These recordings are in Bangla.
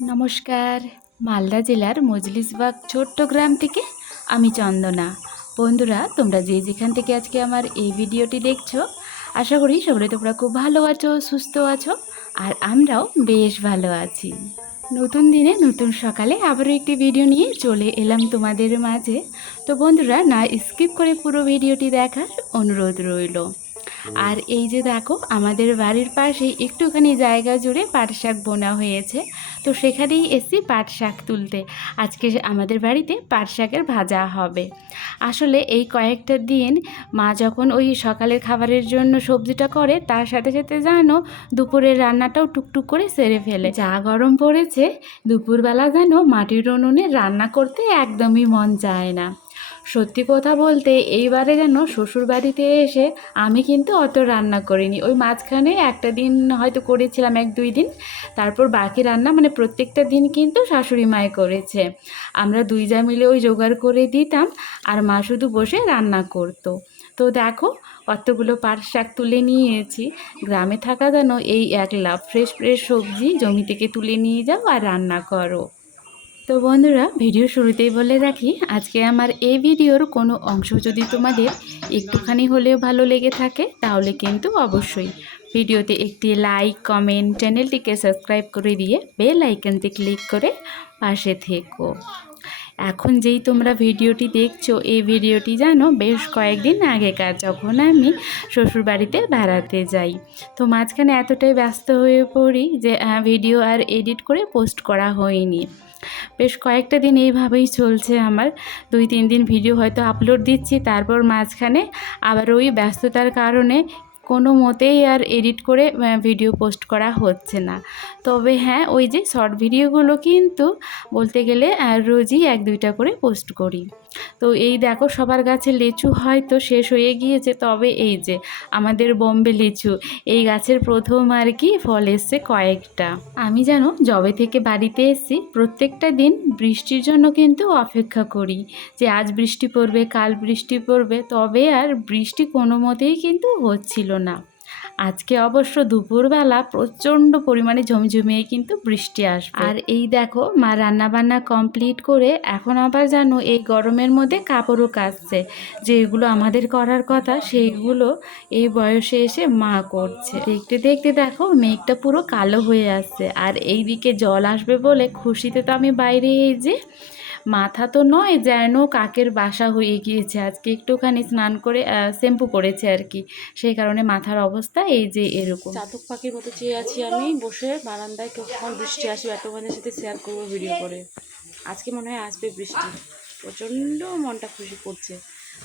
নমস্কার। মালদা জেলার মজলিসবাগ ছোট্ট গ্রাম থেকে আমি চন্দনা। বন্ধুরা, তোমরা যে যেখান থেকে আজকে আমার এই ভিডিওটি দেখছ, আশা করি সবাই তোমরা খুব ভালো আছো, সুস্থ আছো, আর আমরাও বেশ ভালো আছি। নতুন দিনে নতুন সকালে আবারও একটি ভিডিও নিয়ে চলে এলাম তোমাদের মাঝে। তো বন্ধুরা, না স্কিপ করে পুরো ভিডিওটি দেখার অনুরোধ রইল। আর এই যে দেখো, আমাদের বাড়ির পাশে একটুখানি জায়গা জুড়ে পাট শাক বোনা হয়েছে। তো সেখানেই এসছি পাট শাক তুলতে। আজকে আমাদের বাড়িতে পাট শাকের ভাজা হবে। আসলে এই কয়েকটা দিন মা যখন ওই সকালের খাবারের জন্য সবজিটা করে, তার সাথে সাথে জানো, দুপুরের রান্নাটাও টুকটুক করে সেরে ফেলে। যা গরম পড়েছে, দুপুরবেলা যেন মাটির উনুনে রান্না করতে একদমই মন চায় না। সত্যি কথা বলতে এইবারে যেন শ্বশুর বাড়িতে এসে আমি কিন্তু অত রান্না করিনি। ওই মাঝখানে একটা দিন হয়তো করেছিলাম এক দুই দিন, তারপর বাকি রান্না মানে প্রত্যেকটা দিন কিন্তু শাশুড়ি মায়ে করেছে। আমরা দুই যা মিলে ওই জোগাড় করে দিতাম আর মা শুধু বসে রান্না করতো। তো দেখো, কতগুলো পাট শাক তুলে নিয়েছি। গ্রামে থাকা যেন এই এক লাভ ফ্রেশ ফ্রেশ সবজি জমি থেকে তুলে নিয়ে যাও আর রান্না করো। তো বন্ধুরা, ভিডিও শুরুতেই বলে রাখি, আজকে আমার এই ভিডিওর কোনো অংশ যদি তোমাদের একটুখানি হলেও ভালো লেগে থাকে, তাহলে কিন্তু অবশ্যই ভিডিওতে একটি লাইক, কমেন্ট, চ্যানেলটিকে সাবস্ক্রাইব করে দিয়ে বেল আইকনটি ক্লিক করে পাশে থেকো। এখন যেই তোমরা ভিডিওটি দেখছ, এই ভিডিওটি জানো, বেশ কয়েকদিন আগেকার যখন আমি শ্বশুরবাড়িতে বেড়াতে যাই। তো মাঝখানে এতটাই ব্যস্ত হয়ে পড়ি যে ভিডিও আর এডিট করে পোস্ট করা হয়নি। বেশ কয়েকটা দিন এইভাবেই চলছে আমার। দুই, তিন দিন ভিডিও হয়তো আপলোড দিচ্ছি, তারপর মাঝখানে আবার ওই ব্যস্ততার কারণে কোনো মতেই আর এডিট করে ভিডিও পোস্ট করা হচ্ছে না। তবে হ্যাঁ ওই যে শর্ট ভিডিওগুলো কিন্তু বলতে গেলে রোজই এক দুইটা করে পোস্ট করি। তো এই দেখো, সবার গাছে লিচু হয়তো শেষ হয়ে গিয়েছে। তবে এই যে আমাদের বোম্বে লিচু, এই গাছের প্রথম আর কি ফল এসছে কয়েকটা। আমি যেন জবে থেকে বাড়িতে এসেছি, প্রত্যেকটা দিন বৃষ্টির জন্য কিন্তু অপেক্ষা করি যে আজ বৃষ্টি পড়বে, কাল বৃষ্টি পড়বে। তবে আর বৃষ্টি কোনো মতেই কিন্তু হচ্ছিল না। আজকে অবশ্য দুপুরবেলা প্রচণ্ড পরিমাণে ঝমঝমিয়ে কিন্তু বৃষ্টি আসবে। আর এই দেখো, মা রান্নাবান্না কমপ্লিট করে এখন আবার জানো এই গরমের মধ্যে কাপড়ও কাচছে। যেগুলো আমাদের করার কথা, সেইগুলো এই বয়সে এসে মা করছে। দেখতে দেখতে দেখো, মেঘটা পুরো কালো হয়ে আসছে। আর এই দিকে জল আসবে বলে খুশিতে তো আমি বাইরে এই যে মাথা তো নয়, যেন কাকের বাসা হয়ে গিয়েছে। আজকে একটুখানি স্নান করে শ্যাম্পু করেছে আর কি। সেই কারণে মাথার অবস্থা এই যে এরকম। চাতক পাখির মতো চেয়ে আছি আমি, বসে বারান্দায় কখন বৃষ্টি আসবে, এত মানের সাথে শেয়ার করব ভিডিও করে। আজকে মনে হয় আসবে বৃষ্টি। প্রচণ্ড মনটা খুশি করছে।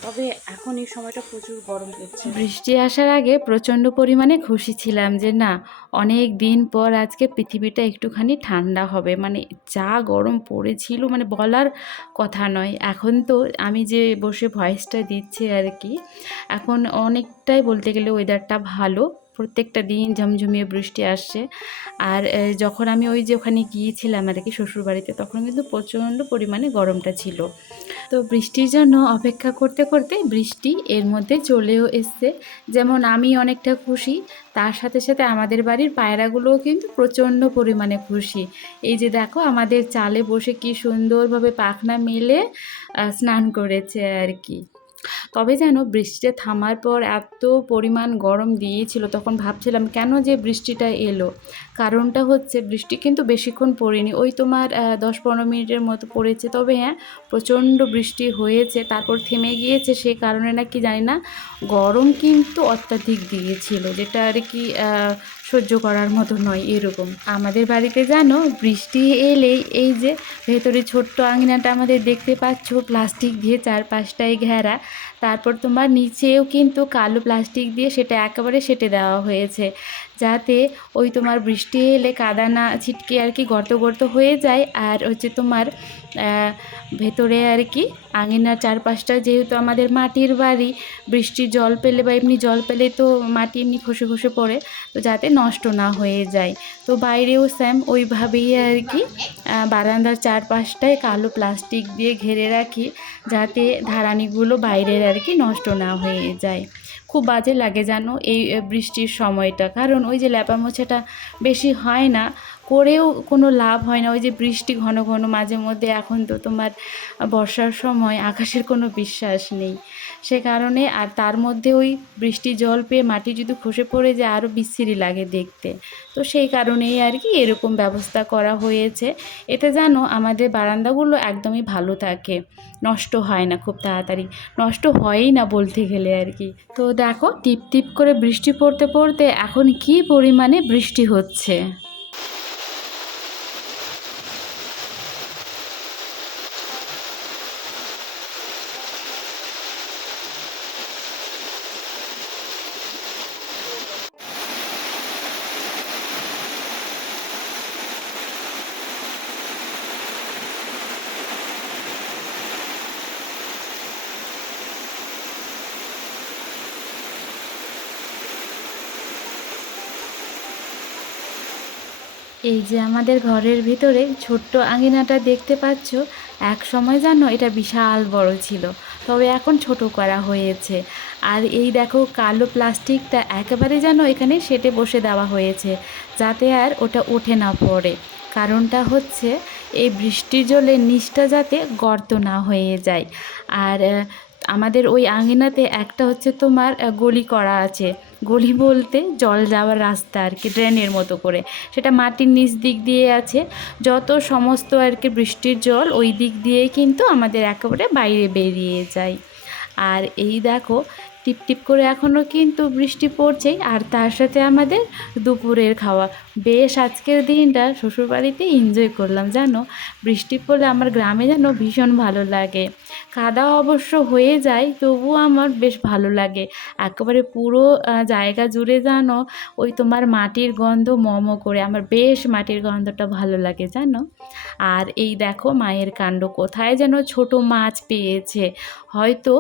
তবে এখন এই সময়টা প্রচুর গরম পড়ছে। বৃষ্টি আসার আগে প্রচণ্ড পরিমাণে খুশি ছিলাম যে না, অনেক দিন পর আজকে পৃথিবীটা একটুখানি ঠান্ডা হবে। মানে যা গরম পড়েছিল মানে বলার কথা নয়। এখন তো আমি যে বসে ভয়েসটা দিচ্ছি আর কি, এখন অনেকটাই বলতে গেলে ওয়েদারটা ভালো। প্রত্যেকটা দিন ঝমঝমিয়ে বৃষ্টি আসছে। আর যখন আমি ওই যে ওখানে গিয়েছিলাম আর কি শ্বশুরবাড়িতে, তখন কিন্তু প্রচণ্ড পরিমাণে গরমটা ছিল। তো বৃষ্টির জন্য অপেক্ষা করতে করতে বৃষ্টি এর মধ্যে চলেও এসছে। যেমন আমি অনেকটা খুশি, তার সাথে সাথে আমাদের বাড়ির পায়রাগুলোও কিন্তু প্রচণ্ড পরিমাণে খুশি। এই যে দেখো, আমাদের চালে বসে কি সুন্দরভাবে পাখনা মেলে স্নান করেছে আর কি। তবে যেন বৃষ্টিটা থামার পর এত পরিমাণ গরম দিয়েছিল, তখন ভাবছিলাম কেন যে বৃষ্টিটা এলো। কারণটা হচ্ছে বৃষ্টি কিন্তু বেশিক্ষণ পড়েনি। ওই তোমার দশ পনেরো মিনিটের মতো পড়েছে। তবে হ্যাঁ প্রচণ্ড বৃষ্টি হয়েছে, তারপর থেমে গিয়েছে সে কারণে নাকি জানি না, গরম কিন্তু অত্যাধিক দিয়েছিল। যেটা আর কি সহ্য করার মতো নয় এরকম। আমাদের বাড়িতে জানো, বৃষ্টি এলেই এই যে ভেতরে ছোট্ট আঙিনাটা আমাদের দেখতে পাচ্ছ, প্লাস্টিক দিয়ে চারপাশটায় ঘেরা। তারপর তোমার নিচেও কিন্তু কালো প্লাস্টিক দিয়ে সেটা একেবারে সেটে দেওয়া হয়েছে। যাতে ওই তোমার বৃষ্টি এলে কাদা না ছিটকে আর কি গর্ত গর্ত হয়ে যায়। আর হচ্ছে তোমার ভেতরে আর কি আঙিনার চারপাশটা যেহেতু আমাদের মাটির বাড়ি, বৃষ্টির জল পেলে বা এমনি জল পেলে তো মাটি এমনি খসে খসে পড়ে, তো যাতে নষ্ট না হয়ে যায়। তো বাইরেও স্যাম ওইভাবেই আর কি বারান্দার চারপাশটায় কালো প্লাস্টিক দিয়ে ঘিরে রাখি যাতে ধারানিগুলো বাইরের আর কি নষ্ট না হয়ে যায়। খুব বাজে লাগে জানো এই বৃষ্টির সময়টা। কারণ ওই যে ল্যাপা মোছাটা বেশি হয় না করেও কোনো লাভ হয় না। ওই যে বৃষ্টি ঘন ঘন, মাঝে মধ্যে এখন তো তোমার বর্ষার সময় আকাশের কোনো বিশ্বাস নেই। সে কারণে আর তার মধ্যে ওই বৃষ্টি জল পেয়ে মাটি যদি খসে পড়ে যায় আরও বিশ্রী লাগে দেখতে। তো সেই কারণেই আর কি এরকম ব্যবস্থা করা হয়েছে। এতে যেন আমাদের বারান্দাগুলো একদমই ভালো থাকে। নষ্ট হয় না খুব তাড়াতাড়ি। নষ্ট হয়ই না বলতে গেলে আর কি। তো দেখো, টিপ টিপ করে বৃষ্টি পড়তে পড়তে এখন কি পরিমাণে বৃষ্টি হচ্ছে। এই যে আমাদের ঘরের ভিতরে ছোট্ট আঙিনাটা দেখতে পাচ্ছ, এক সময় জানো এটা বিশাল বড় ছিল, তবে এখন ছোট করা হয়েছে। আর এই দেখো কালো প্লাস্টিকটা একেবারে যেন এখানে সেটে বসে দেওয়া হয়েছে, যাতে আর ওটা ওঠে না পড়ে। কারণটা হচ্ছে, এই বৃষ্টির জলে নিচটা যাতে গর্ত না হয়ে যায়। আর আমাদের ওই আঙিনাতে একটা হচ্ছে তোমার গলি করা আছে। গলি বলতে জল যাওয়ার রাস্তা আর কি, ড্রেনের মতো করে। সেটা মাটির নিচ দিক দিয়ে আছে। যত সমস্ত আর কি বৃষ্টির জল ওই দিক দিয়েই কিন্তু আমাদের একেবারে বাইরে বেরিয়ে যায়। আর এই দেখো, টিপটিপ টিপ করে এখনও কিন্তু বৃষ্টি পড়ছেই। আর তার সাথে আমাদের দুপুরের খাওয়া। বেশ, আজকের দিনটা শ্বশুরবাড়িতে এনজয় করলাম, জানো? বৃষ্টি পড়লে আমার গ্রামে যেন ভীষণ ভালো লাগে। দাওয়া অবশ্য হয়ে যায়, তবুও আমার বেশ ভালো লাগে। একেবারে পুরো জায়গা জুড়ে জানো, ওই তোমার মাটির গন্ধ মম করে, আমার বেশ মাটির গন্ধটা ভালো লাগে, জানো? আর এই দেখো মায়ের কাণ্ড, কোথায় যেন ছোট মাছ পেয়েছে। হয়তো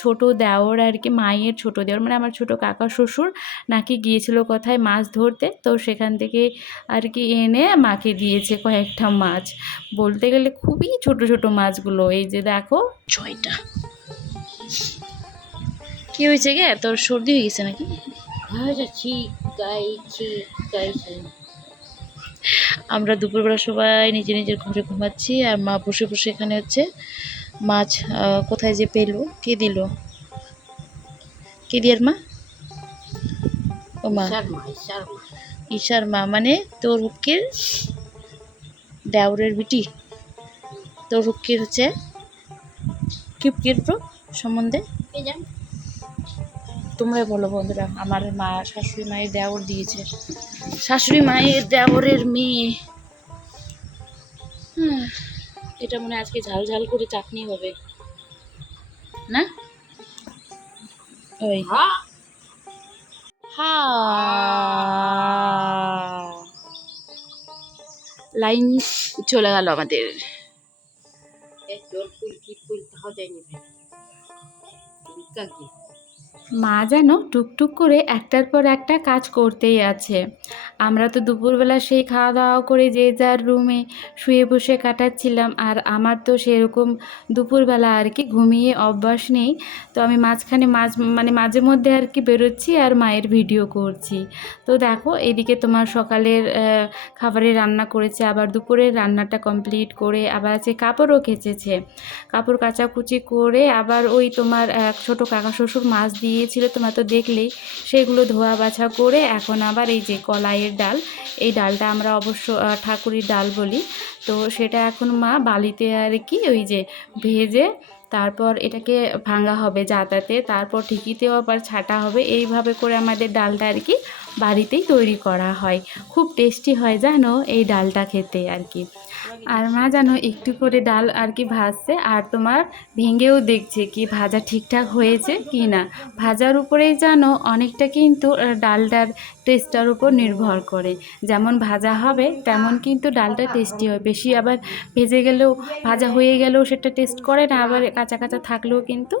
ছোট দেওর আর কি, মায়ের ছোট দেওর মানে আমার ছোট কাকা শ্বশুর নাকি গিয়েছিল কোথায় মাছ ধরতে, তো সেখান থেকে আর কি এনে মাকে দিয়েছে কয়েকটা মাছ। বলতে গেলে খুবই ছোট ছোট মাছগুলো। এই যে দেখো। ছয়টা কি হয়েছে গে? তোর সর্দি হয়ে গেছে নাকি? আমরা দুপুরবেলা সবাই নিজের নিজের ঘরে ঘুমাচ্ছি আর মা বসে বসে এখানে হচ্ছে মাছ কোথায় যে পেল কে দিল? কে দিয়ার মা? ও মা। ঈশার মা মানে তোর হুক্কির দেওরের বিটি। তোর হুক্কির হচ্ছে কিপকির তো সম্বন্ধে। তোমরাই বলো বন্ধুরা আমার মা শাশুড়ি মায়ের দেওর দিয়েছে। শাশুড়ি মায়ের দেওরের মেয়ে। হুম, এটা মনে আজকে ঝাল ঝাল করে চাটনি হবে। না? ওই হা লাইন চলে গেল আমাদের। মা যেন টুকটুক করে একটার পর একটা কাজ করতেই আছে। আমরা তো দুপুরবেলা সেই খাওয়া দাওয়া করে যে যার রুমে শুয়ে বসে কাটাচ্ছিলাম আর আমার তো সেরকম দুপুরবেলা আর কি ঘুমিয়ে অভ্যাস নেই। তো আমি মাঝখানে মাঝ মানে মাঝে মধ্যে আর কি বেরোচ্ছি আর মায়ের ভিডিও করছি। তো দেখো এদিকে তোমার সকালের আহ, খাবারে রান্না করেছে আবার দুপুরের রান্নাটা কমপ্লিট করে আবার আছে কাপড়ও কেচেছে। কাপড় কাচাকুচি করে আবার ওই তোমার এক ছোটো কাকা শ্বশুর মাছ দিয়েছিল তোমরা তো দেখলেই সেগুলো ধোয়া বাছা করে এখন আবার এই যে কলাইয়ের ডাল। এই ডালটা আমরা অবশ্য ঠাকুরের ডাল বলি। তো সেটা এখন মা বালিতে আর কি ওই যে ভেজে তারপর এটাকে ভাঙা হবে জাতাতে তারপর ঠিকিতেও আবার ছাটা হবে। এইভাবে করে আমাদের ডালটা আর কি বাড়িতেই তৈরি করা হয়। খুব টেস্টি হয় জানো এই ডালটা খেতে আর কি। আর মা জানো একটু করে ডাল আর কি ভাজছে, আর তোমার ভেঙেও দেখছে কি ভাজা ঠিকঠাক হয়েছে কি না। ভাজার উপরেই জানো অনেকটা কিন্তু ডালটার টেস্টটার উপর নির্ভর করে। যেমন ভাজা হবে, তেমন কিন্তু ডালটা টেস্টি হয়। বেশি আবার ভেজে গেলেও, ভাজা হয়ে গেলেও সেটা টেস্ট করে না, আবার কাঁচা কাঁচা থাকলেও কিন্তু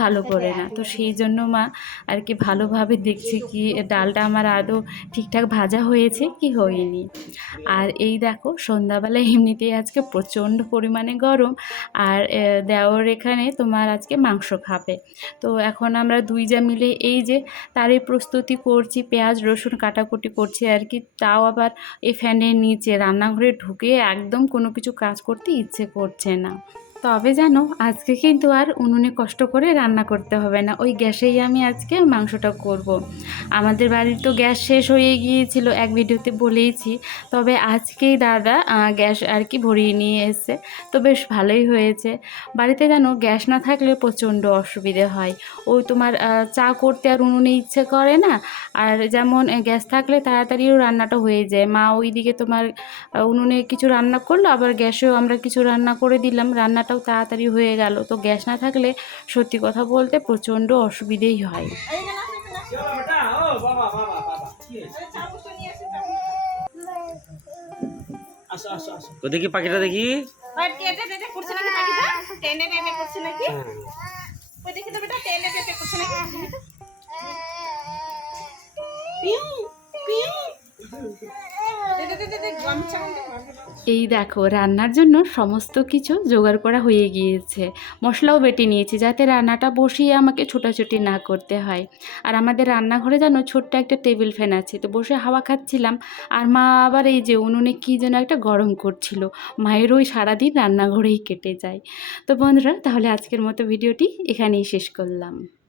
ভালো করে না। তো সেই জন্য মা আর কি ভালোভাবে দেখছে কি ডালটা আমার আর আদৌ ঠিকঠাক ভাজা হয়েছে কি হয়নি। আর এই দেখো, সন্ধ্যাবেলা এমনিতেই আজকে প্রচণ্ড পরিমাণে গরম আর দেওর এখানে তোমার আজকে মাংস খাবে। তো এখন আমরা দুই যা মিলে এই যে তারই প্রস্তুতি করছি, পেঁয়াজ, রসুন কাটাকুটি করছি আর কি, তাও আবার এই ফ্যানের নিচে রান্নাঘরে ঢুকে একদম কোনো কিছু কাজ করতে ইচ্ছে করছে না। তবে জানো, আজকে কিন্তু আর উনুনে কষ্ট করে রান্না করতে হবে না। ওই গ্যাসেই আমি আজকে মাংসটা করব। আমাদের বাড়ির তো গ্যাস শেষ হয়ে গিয়েছিল, এক ভিডিওতে বলেইছি। তবে আজকেই দাদা গ্যাস আর কি ভরিয়ে নিয়ে এসছে। তো বেশ ভালোই হয়েছে। বাড়িতে জানো, গ্যাস না থাকলে প্রচণ্ড অসুবিধে হয়। ওই তোমার চা করতে আর উনুনে ইচ্ছে করে না। আর যেমন গ্যাস থাকলে তাড়াতাড়িও রান্নাটা হয়ে যায়। মা ওইদিকে তোমার উনুনে কিছু রান্না করল, আবার গ্যাসেও আমরা কিছু রান্না করে দিলাম। রান্নাটাও তাড়াতাড়ি হয়ে গেল। তো গ্যাস না থাকলে সত্যি কথা বলতে প্রচণ্ড অসুবিধেই হয়। দেখি পাখিটা দেখি। আর টেনে টেনে করছে নাকি পাখিটা টেনে টেনে করছে নাকি ওই দেখি তো বেটা টেনে টেনে করছে নাকি পিউ পিউ দে দে দে দে গামছা এই দেখো, রান্নার জন্য সমস্ত কিছু জোগাড় করা হয়ে গিয়েছে। মশলাও বেটে নিয়েছি যাতে রান্নাটা বসিয়ে আমাকে ছোটাছুটি না করতে হয়। আর আমাদের রান্নাঘরে যেন ছোট্ট একটা টেবিল ফ্যান আছে। তো বসে হাওয়া খাচ্ছিলাম আর মা আবার এই যে উনুনে কী যেন একটা গরম করছিল। মায়ের ওই সারাদিন রান্নাঘরেই কেটে যায়। তো বন্ধুরা, তাহলে আজকের মতো ভিডিওটি এখানেই শেষ করলাম।